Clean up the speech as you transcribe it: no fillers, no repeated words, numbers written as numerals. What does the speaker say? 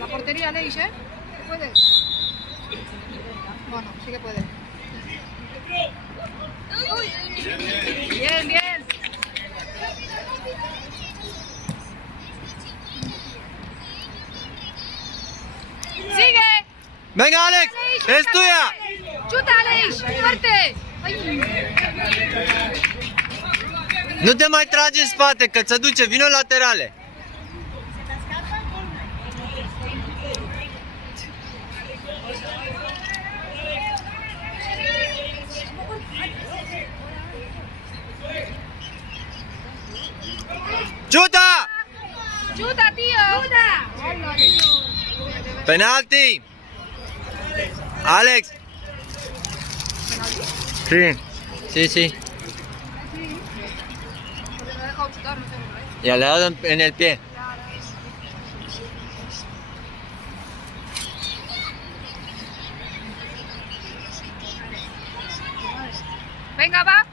la portería, Aleix, ¿eh? ¿Puedes? Bueno, sí que puede. Bien, bien. ¡Sigue! Venga, Alex, es tuya. ¡Chuta, Aleix! ¡Fuerte! Ay. Nu te mai tragi în spate, că ți duce, vino laterale. Ciuta! ¡Chuta, tío! ¡Chuta! Penalti! Alex! Sí, sí, sí. Porque me ha dejado chutar, no sé, ¿eh? Ya le he dado en el pie. Venga, va.